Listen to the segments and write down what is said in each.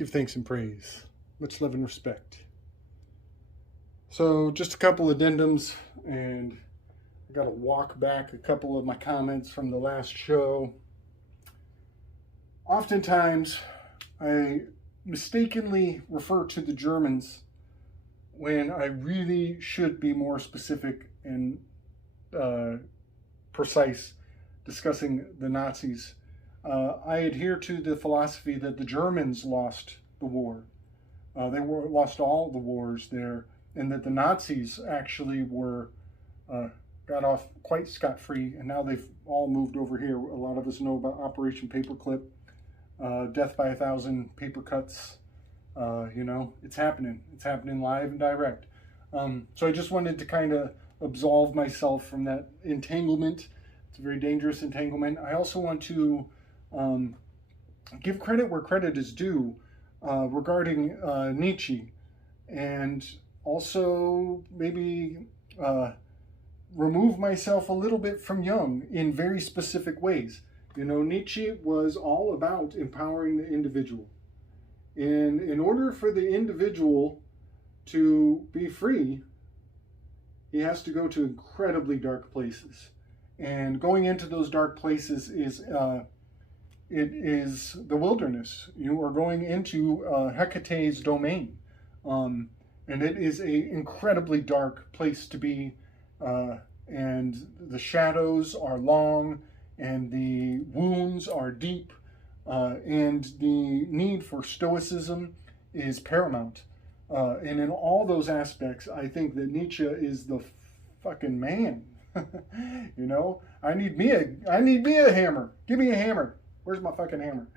Give thanks and praise. Much love and respect. So just a couple addendums, and I got to walk back a couple of my comments from the last show. Oftentimes, I mistakenly refer to the Germans when I really should be more specific and precise discussing the Nazis. I adhere to the philosophy that the Germans lost the war. They lost all the wars there, and that the Nazis actually got off quite scot-free, and now they've all moved over here. A lot of us know about Operation Paperclip, death by 1,000 paper cuts. It's happening. It's happening live and direct. So I just wanted to kind of absolve myself from that entanglement. It's a very dangerous entanglement. I also want to give credit where credit is due regarding Nietzsche, and also maybe remove myself a little bit from Jung in very specific ways. Nietzsche was all about empowering the individual. And in order for the individual to be free, he has to go to incredibly dark places. And going into those dark places is it is the wilderness. You are going into Hecate's domain. And it is an incredibly dark place to be. And the shadows are long, and the wounds are deep, and the need for stoicism is paramount. And in all those aspects, I think that Nietzsche is the fucking man. I need me a hammer. Give me a hammer. Where's my fucking hammer?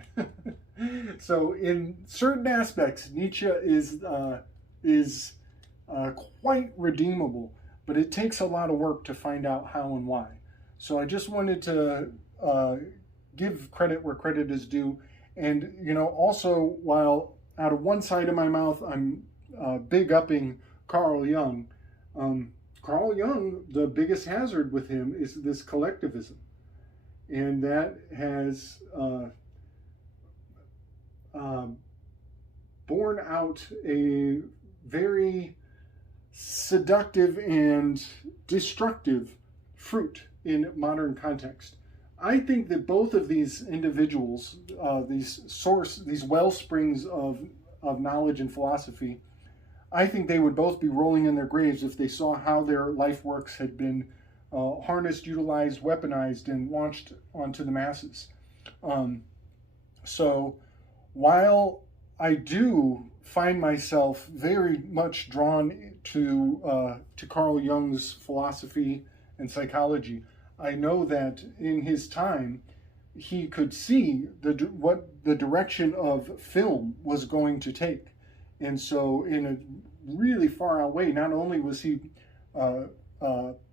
So in certain aspects, Nietzsche is quite redeemable, but it takes a lot of work to find out how and why. So I just wanted to give credit where credit is due. And, also, while out of one side of my mouth, I'm big-upping Carl Jung. Carl Jung, the biggest hazard with him is this collectivism. And that has borne out a very seductive and destructive fruit in modern context. I think that both of these individuals, these well springs of knowledge and philosophy, I think they would both be rolling in their graves if they saw how their life works had been harnessed, utilized, weaponized, and launched onto the masses. So while I do find myself very much drawn to Carl Jung's philosophy and psychology, I know that in his time he could see what the direction of film was going to take. And so in a really far out way, not only was he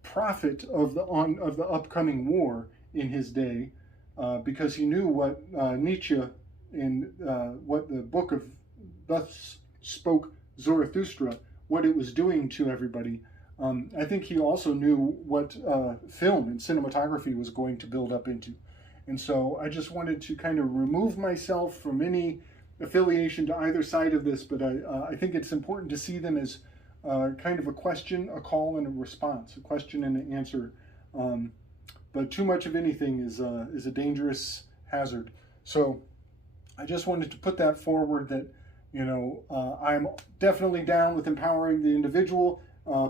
prophet of the upcoming war in his day, because he knew what Nietzsche in what the book of Thus Spoke Zarathustra, what it was doing to everybody. I think he also knew what film and cinematography was going to build up into. And so I just wanted to kind of remove myself from any affiliation to either side of this, but I think it's important to see them as kind of a question, a call, and a response, a question and an answer. But too much of anything is a dangerous hazard. So I just wanted to put that forward that, I'm definitely down with empowering the individual,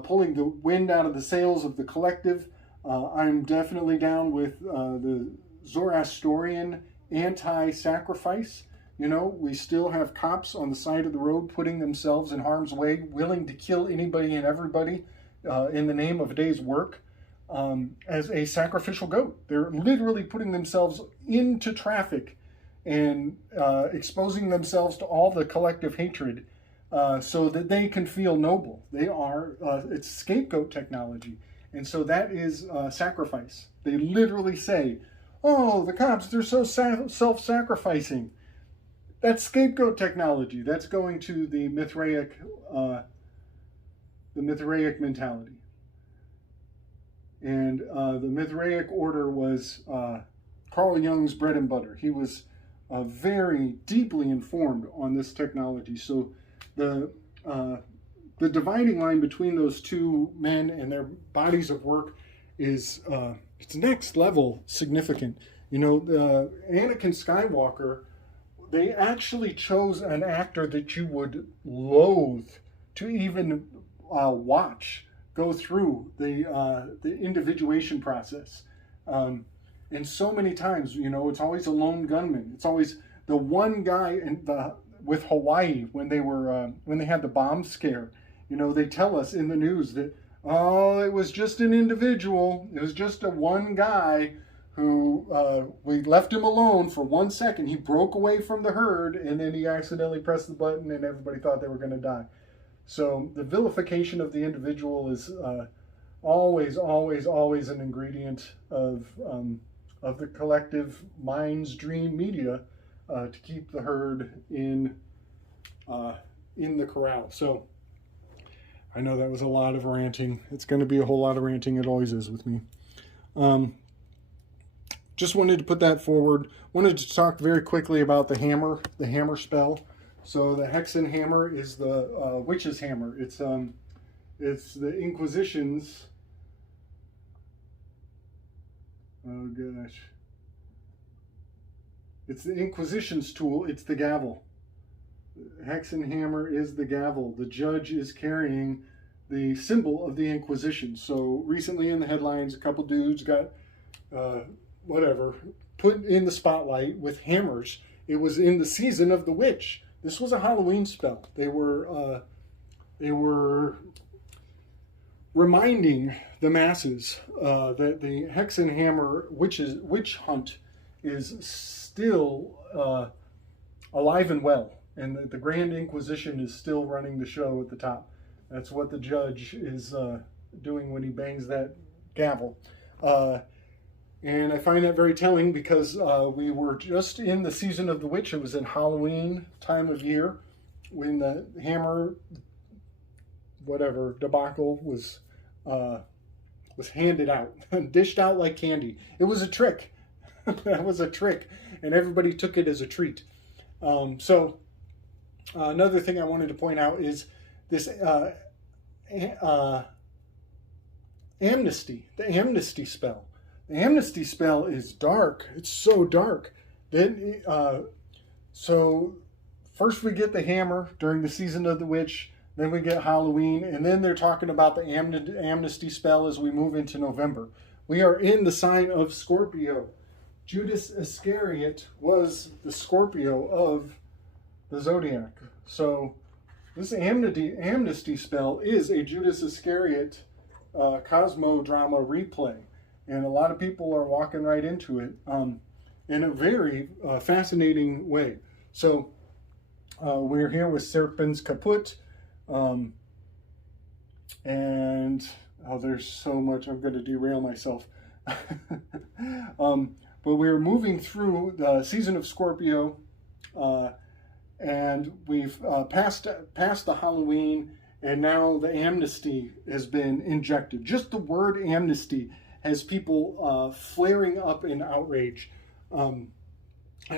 pulling the wind out of the sails of the collective. I'm definitely down with the Zoroastrian anti-sacrifice. We still have cops on the side of the road putting themselves in harm's way, willing to kill anybody and everybody in the name of a day's work as a sacrificial goat. They're literally putting themselves into traffic and exposing themselves to all the collective hatred so that they can feel noble. They are, it's scapegoat technology. And so that is sacrifice. They literally say, oh, the cops, they're so self-sacrificing. That's scapegoat technology. That's going to the Mithraic mentality. And the Mithraic order was Carl Jung's bread and butter. He was very deeply informed on this technology. So the dividing line between those two men and their bodies of work is it's next level significant. You know, Anakin Skywalker, they actually chose an actor that you would loathe to even watch go through the individuation process. And so many times, you know, it's always a lone gunman. It's always the one guy with Hawaii when they had the bomb scare. You know, they tell us in the news that, oh, it was just an individual. It was just a one guy who we left him alone for 1 second. He broke away from the herd, and then he accidentally pressed the button, and everybody thought they were going to die. So the vilification of the individual is always, always, always an ingredient of the collective mind's dream media to keep the herd in the corral. So I know that was a lot of ranting. It's going to be a whole lot of ranting. It always is with me. Just wanted to put that forward. Wanted to talk very quickly about the hammer spell. So the Hexen hammer is the witch's hammer. It's the Inquisition's. Oh gosh. It's the Inquisition's tool. It's the gavel. Hexen hammer is the gavel. The judge is carrying the symbol of the Inquisition. So recently in the headlines, a couple dudes got put in the spotlight with hammers. It was in the season of the witch. This was a Halloween spell. They were reminding the masses that the Hexen hammer witch hunt is still alive and well. And the Grand Inquisition is still running the show at the top. That's what the judge is doing when he bangs that gavel. And I find that very telling because we were just in the season of the witch. It was in Halloween time of year when the hammer, debacle was handed out, dished out like candy. It was a trick. That was a trick. And everybody took it as a treat. Another thing I wanted to point out is this amnesty, the amnesty spell. The amnesty spell is dark. It's so dark. Then, so first we get the hammer during the season of the witch, then we get Halloween, and then they're talking about the amnesty spell as we move into November. We are in the sign of Scorpio. Judas Iscariot was the Scorpio of the zodiac. So this amnesty spell is a Judas Iscariot Cosmo drama replay. And a lot of people are walking right into it in a very fascinating way. So we're here with Serpens Kaput. And there's so much. I'm going to derail myself. But we're moving through the season of Scorpio. And we've passed the Halloween. And now the amnesty has been injected. Just the word amnesty has people flaring up in outrage. I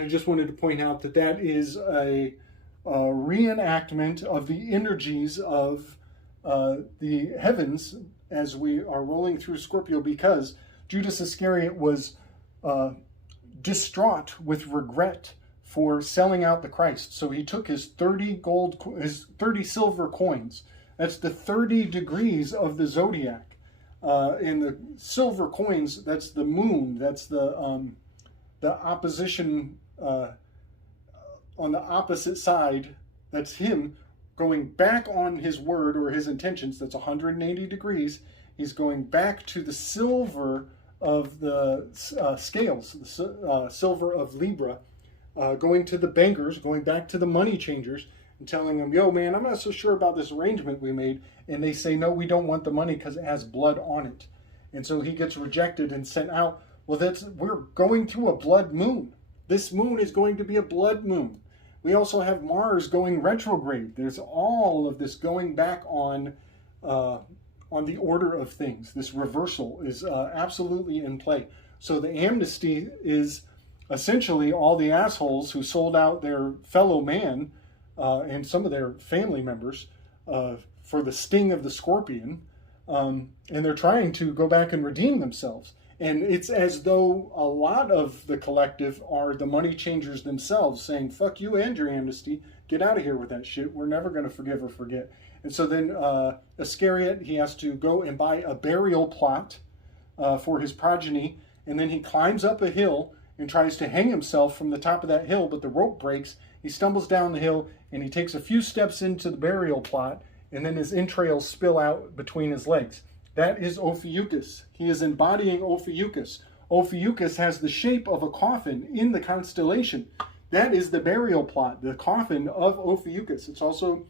just wanted to point out that that is a reenactment of the energies of the heavens as we are rolling through Scorpio, because Judas Iscariot was distraught with regret for selling out the Christ. So he took his 30 silver coins. That's the 30 degrees of the zodiac. In the silver coins, that's the moon. That's the opposition on the opposite side. That's him going back on his word or his intentions. That's 180 degrees. He's going back to the silver of the scales, the silver of Libra, going to the bankers, going back to the money changers, and telling them, yo, man, I'm not so sure about this arrangement we made. And they say, no, we don't want the money because it has blood on it. And so he gets rejected and sent out. Well, we're going through a blood moon. This moon is going to be a blood moon. We also have Mars going retrograde. There's all of this going back on the order of things. This reversal is absolutely in play. So the amnesty is essentially all the assholes who sold out their fellow man and some of their family members for the sting of the scorpion, and they're trying to go back and redeem themselves. And it's as though a lot of the collective are the money changers themselves saying, fuck you and your amnesty, get out of here with that shit, we're never going to forgive or forget. And so then Iscariot, he has to go and buy a burial plot for his progeny, and then he climbs up a hill and tries to hang himself from the top of that hill, but the rope breaks. He stumbles down the hill, and he takes a few steps into the burial plot, and then his entrails spill out between his legs. That is Ophiuchus. He is embodying Ophiuchus. Ophiuchus has the shape of a coffin in the constellation. That is the burial plot, the coffin of Ophiuchus. It's also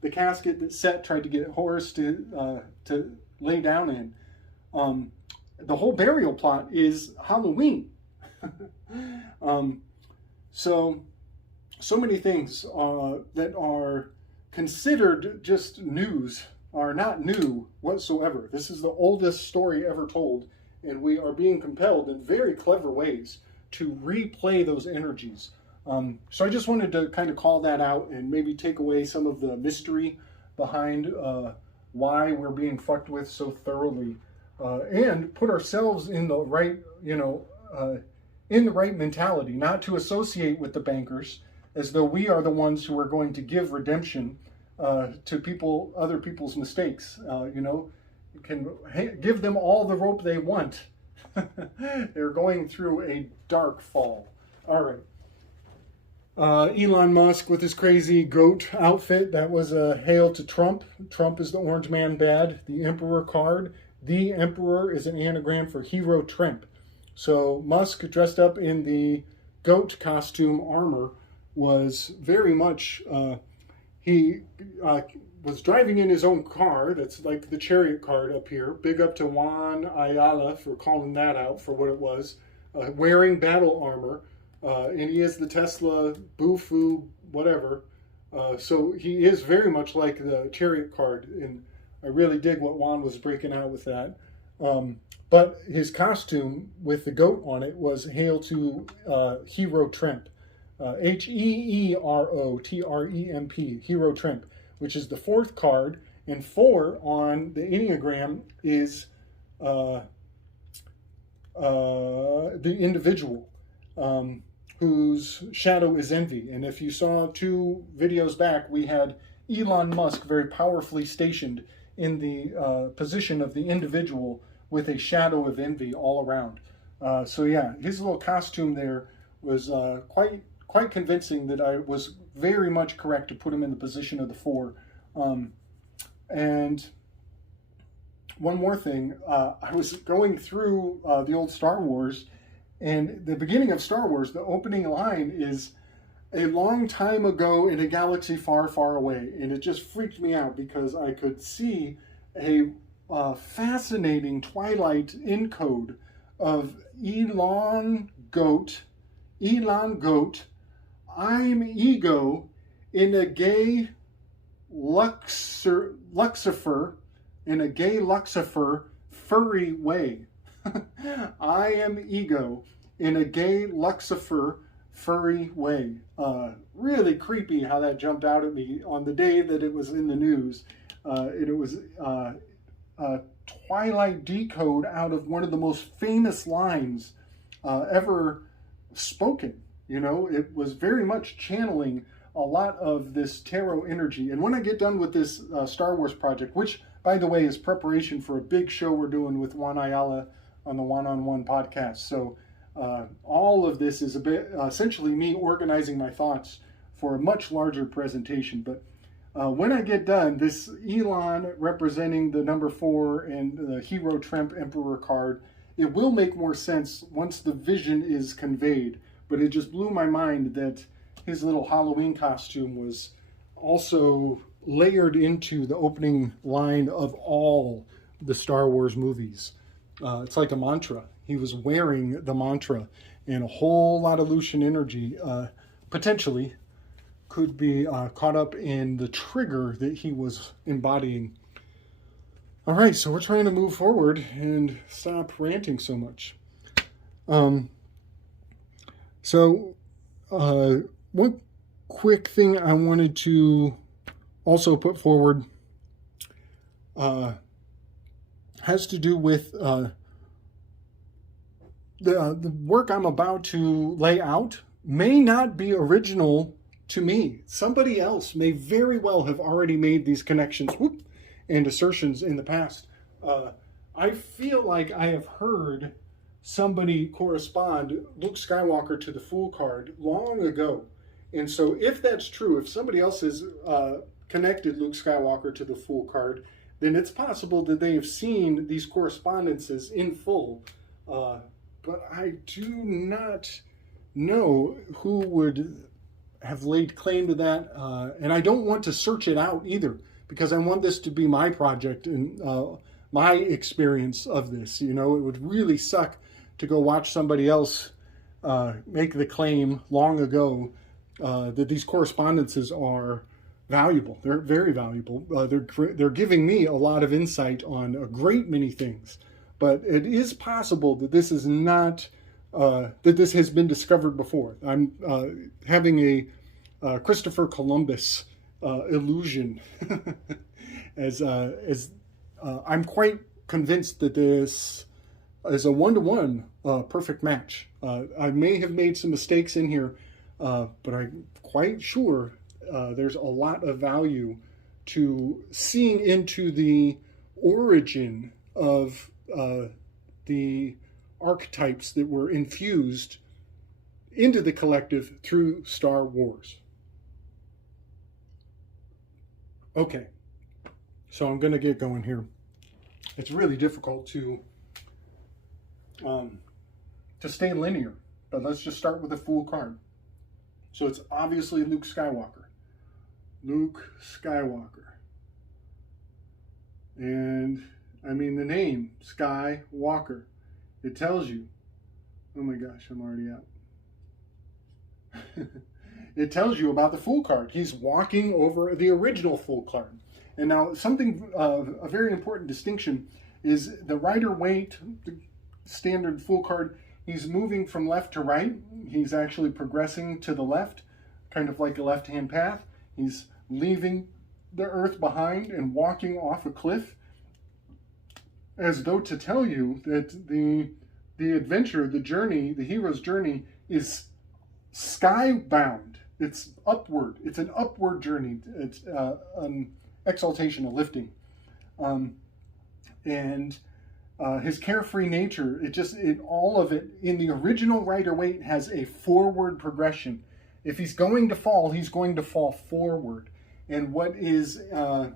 the casket that Set tried to get Horus to lay down in. The whole burial plot is Halloween. So many things that are considered just news are not new whatsoever. This is the oldest story ever told, and we are being compelled in very clever ways to replay those energies. So I just wanted to kind of call that out and maybe take away some of the mystery behind why we're being fucked with so thoroughly, and put ourselves in the right, in the right mentality, not to associate with the bankers as though we are the ones who are going to give redemption to people, other people's mistakes. You can give them all the rope they want. They're going through a dark fall. All right. Elon Musk with his crazy goat outfit. That was a hail to Trump. Trump is the orange man bad. The Emperor card. The Emperor is an anagram for hero tramp. So Musk dressed up in the goat costume armor was very much, he was driving in his own car. That's like the chariot card up here. Big up to Juan Ayala for calling that out for what it was. Wearing battle armor. And he is the Tesla Bufu whatever. So he is very much like the chariot card. And I really dig what Juan was breaking out with that. But his costume with the goat on it was hail to Hero Tremp. Herotremp, Hero Tremp, which is the fourth card. And 4 on the Enneagram is the individual. Whose shadow is envy. And if you saw 2 videos back, we had Elon Musk very powerfully stationed in the position of the individual with a shadow of envy all around. So yeah, his little costume there was quite convincing that I was very much correct to put him in the position of the 4. And one more thing, I was going through the old Star Wars, and the beginning of Star Wars, the opening line is a long time ago in a galaxy far, far away. And it just freaked me out because I could see a fascinating Twilight encode of Elon Goat, I'm ego in a gay Lucifer, furry way. I am ego in a gay Lucifer furry way. Really creepy how that jumped out at me on the day that it was in the news. It was a Twilight decode out of one of the most famous lines ever spoken. It was very much channeling a lot of this tarot energy. And when I get done with this Star Wars project, which, by the way, is preparation for a big show we're doing with Juan Ayala on the One-on-One podcast. So all of this is a bit essentially me organizing my thoughts for a much larger presentation. But when I get done, this Elon representing the number 4 and the Hero Tremp Emperor card, it will make more sense once the vision is conveyed. But it just blew my mind that his little Halloween costume was also layered into the opening line of all the Star Wars movies. It's like a mantra. He was wearing the mantra, and a whole lot of Lucian energy potentially could be caught up in the trigger that he was embodying. All right, so we're trying to move forward and stop ranting so much. So, one quick thing I wanted to also put forward has to do with the work I'm about to lay out may not be original to me. Somebody else may very well have already made these connections and assertions in the past. I feel like I have heard somebody correspond Luke Skywalker to the Fool card long ago. And so if that's true, if somebody else has connected Luke Skywalker to the Fool card, then it's possible that they have seen these correspondences in full. But I do not know who would have laid claim to that. And I don't want to search it out either, because I want this to be my project and my experience of this. You know, it would really suck to go watch somebody else make the claim long ago that these correspondences are valuable. They're very valuable. They're giving me a lot of insight on a great many things. But it is possible that this is not, that this has been discovered before. I'm having a Christopher Columbus illusion, as I'm quite convinced that this is a one-to-one perfect match. I may have made some mistakes in here, but I'm quite sure there's a lot of value to seeing into the origin of the archetypes that were infused into the collective through Star Wars. Okay, so I'm going to get going here. It's really difficult to stay linear, but let's just start with a Fool card. So it's obviously Luke Skywalker. Luke Skywalker. And I mean, the name, Skywalker, it tells you, oh my gosh, I'm already out. It tells you about the Fool card. He's walking over the original Fool card. And now something, a very important distinction is the Rider-Waite, the standard Fool card, he's moving from left to right. He's actually progressing to the left, kind of like a left-hand path. He's leaving the earth behind and walking off a cliff, as though to tell you that the adventure, the journey, the hero's journey is skybound. It's upward. It's an upward journey. It's an exaltation, a lifting. And his carefree nature, all of it in the original Rider-Waite has a forward progression. If he's going to fall, he's going to fall forward. And what is an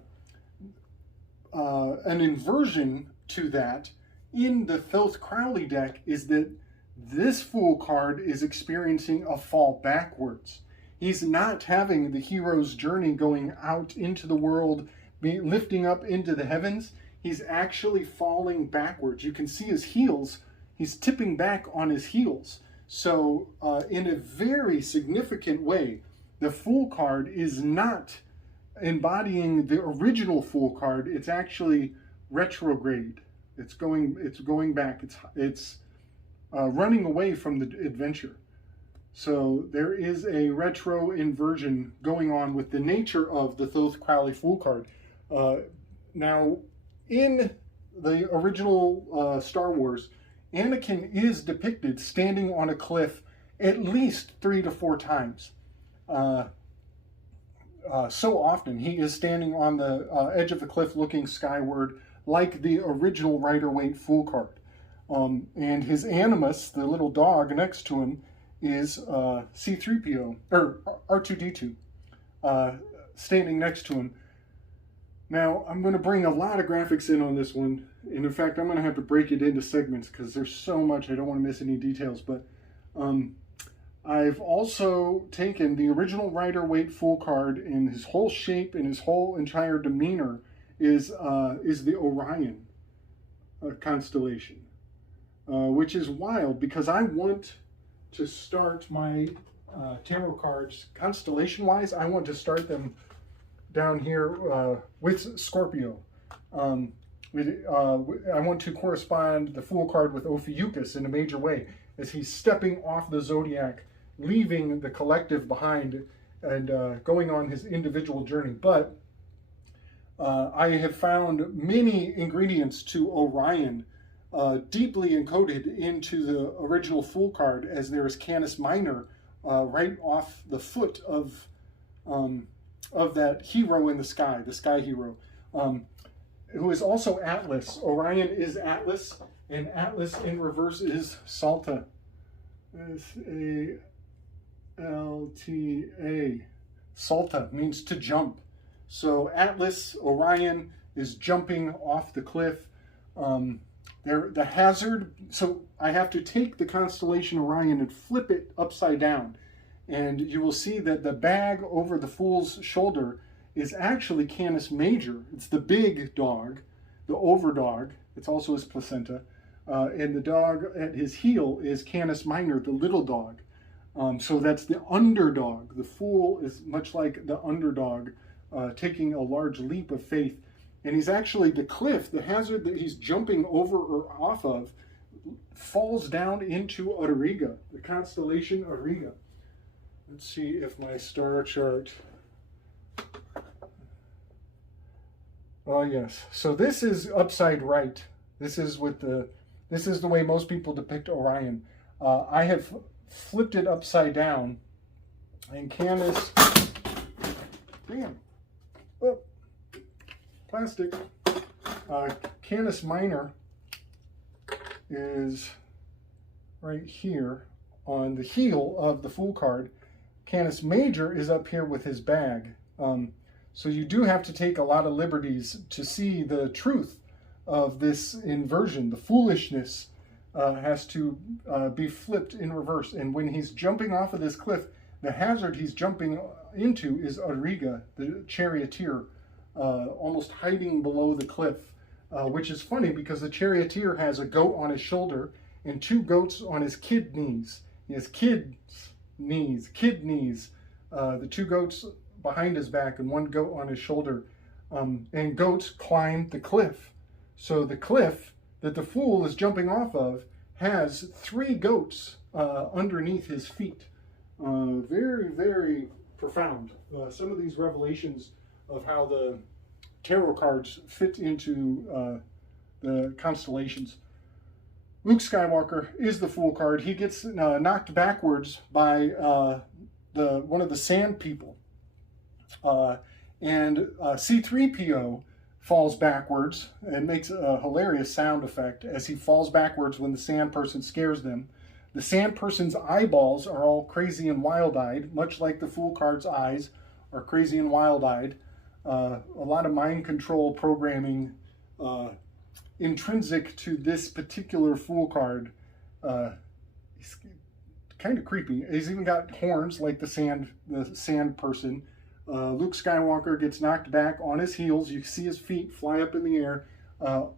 inversion to that in the Thoth Crowley deck is that this Fool card is experiencing a fall backwards. He's not having the hero's journey going out into the world, lifting up into the heavens. He's actually falling backwards. You can see his heels. He's tipping back on his heels. So in a very significant way, the Fool card is not embodying the original Fool card. It's actually retrograde. It's going back. It's running away from the adventure. So there is a retro inversion going on with the nature of the Thoth Crowley Fool card. Now, in the original Star Wars, Anakin is depicted standing on a cliff at least 3 to 4 times. So often he is standing on the edge of the cliff looking skyward, like the original Rider-Waite Fool card. And his animus, the little dog next to him, is C-3PO, or R2-D2, standing next to him. Now, I'm going to bring a lot of graphics in on this one. And in fact, I'm going to have to break it into segments because there's so much. I don't want to miss any details. But I've also taken the original Rider-Waite Fool card, and his whole shape and his whole entire demeanor is the Orion constellation, which is wild because I want to start my tarot cards constellation-wise. I want to start them down here with Scorpio. I want to correspond the Fool card with Ophiuchus in a major way as he's stepping off the zodiac leaving the collective behind and going on his individual journey. But I have found many ingredients to Orion deeply encoded into the original Fool card, as there is Canis Minor right off the foot of that hero in the sky hero, who is also Atlas. Orion is Atlas, and Atlas in reverse is Salta. S-A-L-T-A. Salta means to jump. So Atlas, Orion, is jumping off the cliff. The hazard, so I have to take the constellation Orion and flip it upside down. And you will see that the bag over the Fool's shoulder is actually Canis Major. It's the big dog, the overdog. It's also his placenta. And the dog at his heel is Canis Minor, the little dog. So that's the underdog. The Fool is much like the underdog, taking a large leap of faith. And he's actually, the cliff, the hazard that he's jumping over or off of, falls down into Auriga, the constellation Auriga. Let's see if my star chart... Oh yes, so this is upside right. This is the way most people depict Orion. I have flipped it upside down, and Canis... Damn. Oh, plastic. Canis Minor is right here on the heel of the Fool card. Canis Major is up here with his bag. So you do have to take a lot of liberties to see the truth of this inversion. The foolishness has to be flipped in reverse. And when he's jumping off of this cliff, the hazard he's jumping into is Auriga, the charioteer, almost hiding below the cliff, which is funny because the charioteer has a goat on his shoulder and two goats on his kidneys. He has kidneys, the two goats behind his back and one goat on his shoulder. And goats climb the cliff. So the cliff that the Fool is jumping off of has three goats underneath his feet. Very, very profound. Some of these revelations of how the tarot cards fit into the constellations. Luke Skywalker is the Fool card. He gets knocked backwards by one of the Sand People. And C-3PO falls backwards and makes a hilarious sound effect as he falls backwards when the Sand Person scares them. The Sand Person's eyeballs are all crazy and wild-eyed, much like the Fool card's eyes are crazy and wild-eyed. A lot of mind control programming intrinsic to this particular Fool card. He's kind of creepy. He's even got horns like the Sand Person. Luke Skywalker gets knocked back on his heels. You see his feet fly up in the air.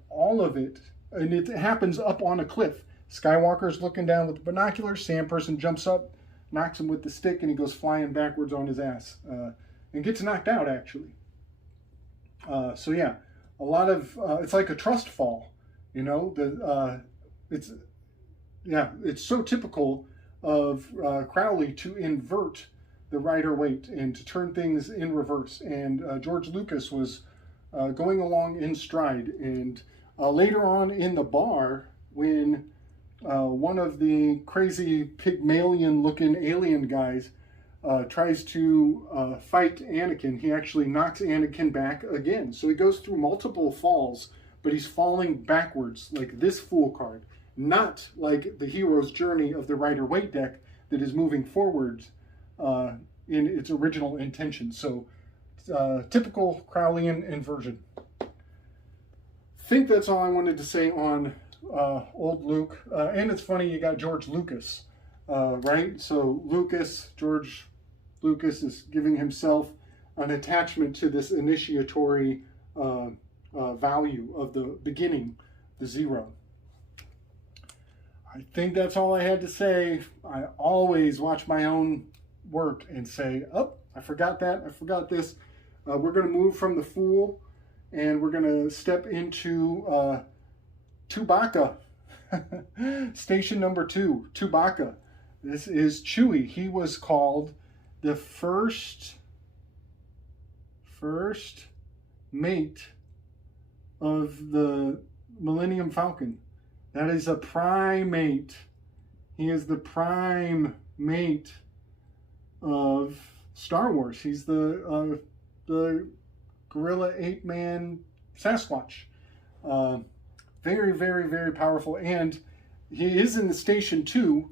All of it, and it happens up on a cliff. Skywalker's looking down with the binoculars. Sand Person jumps up, knocks him with the stick, and he goes flying backwards on his ass and gets knocked out, actually. So yeah, a lot of it's like a trust fall, you know. It's so typical of Crowley to invert the Rider-Waite and to turn things in reverse. And George Lucas was going along in stride. And later on in the bar, when one of the crazy Pygmalion-looking alien guys tries to fight Anakin, he actually knocks Anakin back again. So he goes through multiple falls, but he's falling backwards, like this Fool card. Not like the hero's journey of the Rider-Waite deck that is moving forwards in its original intention. So typical Crowleyan inversion. Think that's all I wanted to say on old Luke. And it's funny, you got George Lucas, right? So George Lucas is giving himself an attachment to this initiatory value of the beginning, the zero. I think that's all I had to say. I always watch my own work and say, oh, I forgot that, I forgot this. We're going to move from the Fool and we're going to step into Chewbacca. Station number 2, Chewbacca. This is Chewie. He was called the first mate of the Millennium Falcon. That is a primate. He is the prime mate of Star Wars. He's the gorilla ape-man Sasquatch. Very, very, very powerful. And he is in the Station 2,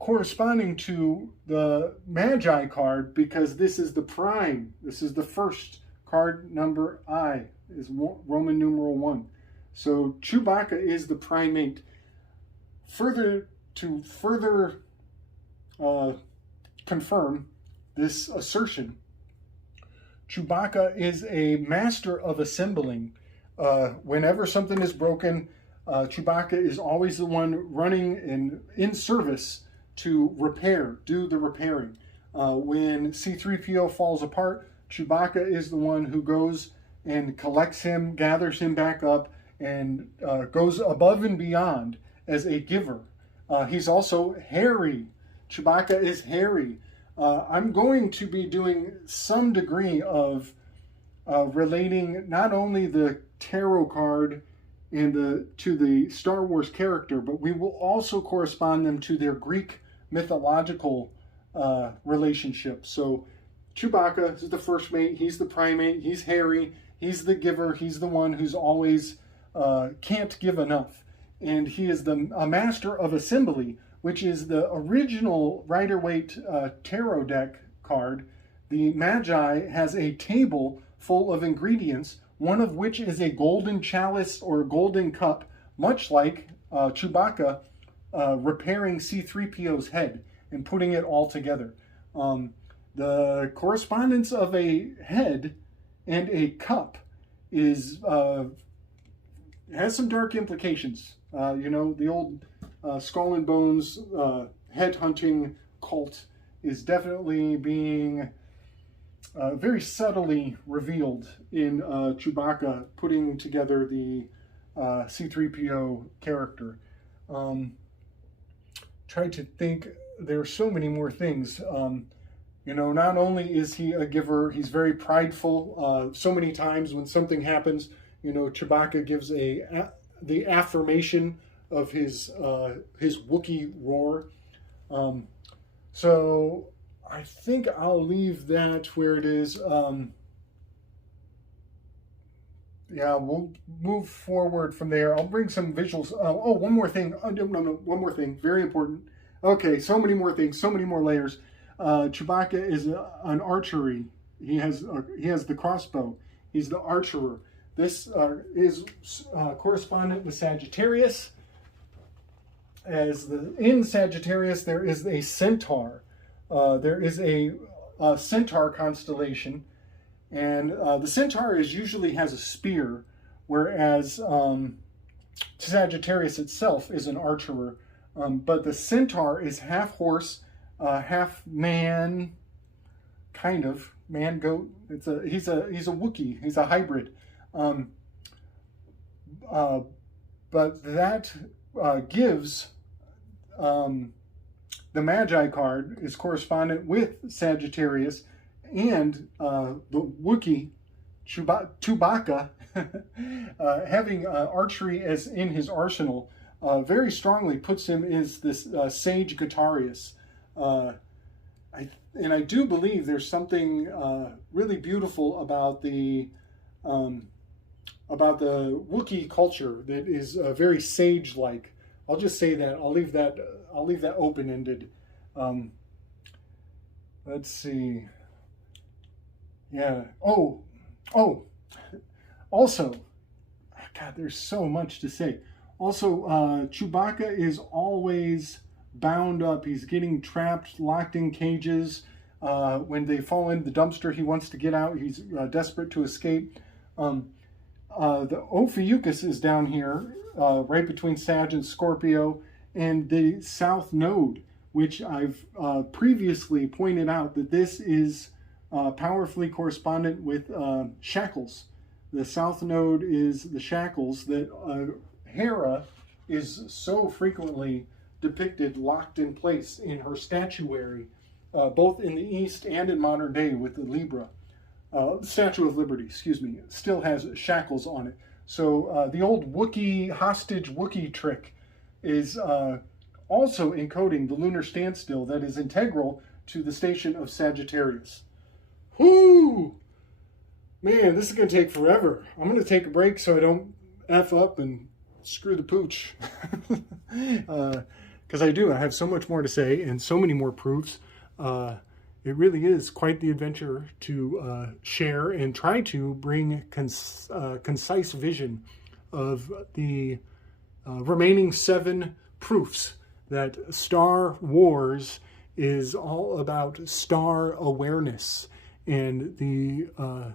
corresponding to the Magi card, because this is the prime. This is the first card, number I, is Roman numeral 1. So Chewbacca is the primate. Further confirm this assertion, Chewbacca is a master of assembling. Whenever something is broken, Chewbacca is always the one running in service to do the repairing. When C-3PO falls apart, Chewbacca is the one who goes and collects him, gathers him back up, and goes above and beyond as a giver. He's also hairy. Chewbacca is hairy. I'm going to be doing some degree of relating not only the tarot card to the Star Wars character, but we will also correspond them to their Greek mythological relationship. So Chewbacca is the first mate. He's the primate. He's hairy. He's the giver. He's the one who's always can't give enough. And he is a master of assembly, which is the original Rider-Waite tarot deck card. The Magi has a table full of ingredients, one of which is a golden chalice or a golden cup, much like Chewbacca repairing C-3PO's head and putting it all together. The correspondence of a head and a cup has some dark implications. The old Skull and Bones headhunting cult is definitely being very subtly revealed in Chewbacca putting together the C-3PO character. Try to think, there are so many more things. Not only is he a giver, he's very prideful. So many times when something happens, Chewbacca gives the affirmation of his Wookiee roar. So I think I'll leave that where it is. We'll move forward from there. I'll bring some visuals. One more thing. One more thing. Very important. Okay, so many more things, so many more layers. Chewbacca is an archery. He has the crossbow. He's the archerer. This is correspondent with Sagittarius. In Sagittarius, there is a centaur. There is a centaur constellation, and the centaur usually has a spear, whereas Sagittarius itself is an archerer. But the centaur is half horse, half man, kind of man goat. He's a Wookiee. He's a hybrid. But that gives the Magi card is correspondent with Sagittarius, and the Wookiee Chewbacca having archery as in his arsenal very strongly puts him as this sage Guitarius. And I do believe there's something really beautiful about the Wookiee culture that is very sage-like. I'll just say that. I'll leave that open-ended. Let's see. Yeah. Oh. Also, God, there's so much to say. Also, Chewbacca is always bound up. He's getting trapped, locked in cages. When they fall in the dumpster, he wants to get out. He's desperate to escape. The Ophiuchus is down here, right between Sag and Scorpio, and the South Node, which I've previously pointed out that this is powerfully correspondent with shackles. The South Node is the shackles that Hera is so frequently depicted locked in place in her statuary, both in the East and in modern day with the Libra. Statue of Liberty, excuse me, still has shackles on it. So the old Wookiee, hostage Wookiee trick is also encoding the lunar standstill that is integral to the station of Sagittarius. Whoo! Man, this is going to take forever. I'm going to take a break so I don't F up and screw the pooch. Because I have so much more to say and so many more proofs. It really is quite the adventure to share and try to bring concise vision of the remaining 7 proofs that Star Wars is all about star awareness and the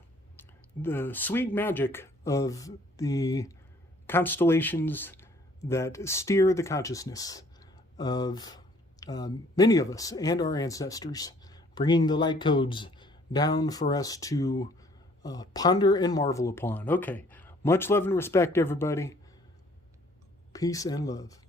sweet magic of the constellations that steer the consciousness of many of us and our ancestors, bringing the light codes down for us to ponder and marvel upon. Okay, much love and respect, everybody. Peace and love.